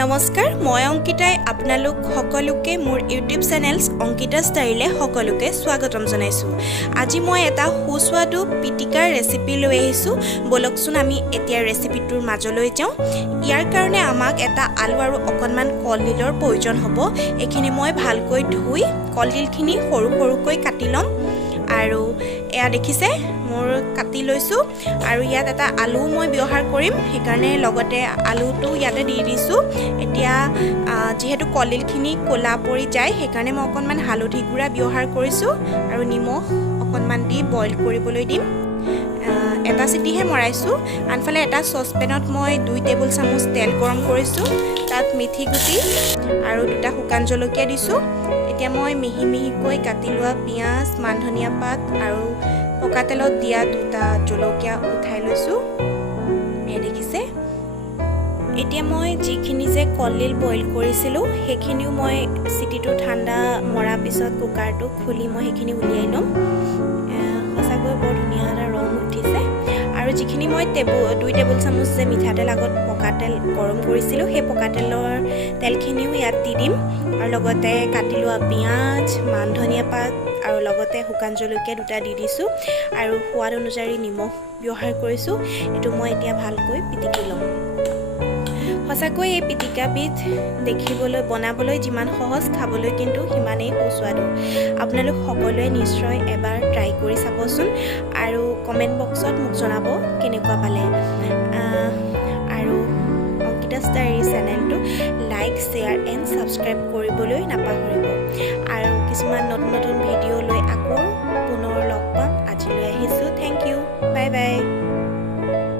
নমস্কাৰ, মই অংকিতাই আপোনালোক সকলোকে মোৰ ইউটিউব চেনেল অংকিতা ষ্টাইলে সকলোকে স্বাগতম জনাইছোঁ। আজি মই এটা সুস্বাদু পিটিকাৰ ৰেচিপি লৈ আহিছোঁ। বলকচোন আমি এতিয়া ৰেচিপিটোৰ মাজলৈ যাওঁ। ইয়াৰ কাৰণে আমাক এটা আলু আৰু অকণমান কলডিলৰ প্ৰয়োজন হ'ব। এইখিনি মই ভালকৈ ধুই কলডিলখিনি সৰু সৰুকৈ কাটি ল'ম। আৰু এয়া দেখিছে মোৰ কাটি লৈছোঁ আৰু ইয়াত এটা আলু মই ব্যৱহাৰ কৰিম, সেইকাৰণে লগতে আলুটো ইয়াতে দি দিছোঁ। এতিয়া যিহেতু কলডিলখিনি ক'লা পৰি যায়, সেইকাৰণে মই অকণমান হালধি গুড়া ব্যৱহাৰ কৰিছোঁ আৰু নিমখ অকণমান দি বইল কৰিবলৈ দিম। এটা চিটিহে মৰাইছোঁ। আনফালে এটা চচপেনত মই 2 টেবুল চামুচ তেল গৰম কৰিছোঁ। তাত মেথি গুটি আৰু 2টা শুকান জলকীয়া দিছোঁ। এতিয়া মই মিহি মিহিকৈ কাটি লোৱা পিঁয়াজ, মান ধনিয়া পাত আৰু পকা তেলত দিয়া 2টা জলকীয়া উঠাই লৈছোঁ। এই দেখিছে। এতিয়া মই যিখিনি যে কলডিল বইল কৰিছিলোঁ, সেইখিনিও মই চিটিটো ঠাণ্ডা মৰাৰ পিছত কুকাৰটো খুলি মই সেইখিনি উলিয়াই ল'ম। সঁচাকৈ বৰ ধুনীয়া এটা ৰং উঠিছে। আৰু যিখিনি মই 2 টেবুল চামুচ যে মিঠাতেল আগত পকা তেল গৰম কৰিছিলোঁ, সেই পকা তেলখিনিও ইয়াত দি দিম। আৰু লগতে কাটি লোৱা পিঁয়াজ, মান ধনিয়া পাত আৰু লগতে শুকান জলকীয়া 2টা দি দিছোঁ আৰু সোৱাদ অনুযায়ী নিমখ ব্যৱহাৰ কৰিছোঁ। এইটো মই এতিয়া ভালকৈ পিটিকি ল'ম। সঁচাকৈ এই পিটিকাবিধ দেখিবলৈ বনাবলৈ যিমান সহজ, খাবলৈ কিন্তু সিমানেই সুস্বাদু। আপোনালোক সকলোৱে নিশ্চয় এবাৰ ট্ৰাই কৰি চাবচোন আৰু কমেণ্ট বক্সত মোক জনাব কেনেকুৱা পালে। আৰু অংকিতা ষ্টাইল চেনেলটো লাইক, শ্বেয়াৰ এণ্ড ছাবস্ক্ৰাইব কৰিবলৈ নাপাহৰিব। আৰু কিছুমান নতুন নতুন ভিডিঅ' লৈ আকৌ পুনৰ লগ পাম। আজিলৈ আহিছোঁ। Thank you. Bye by.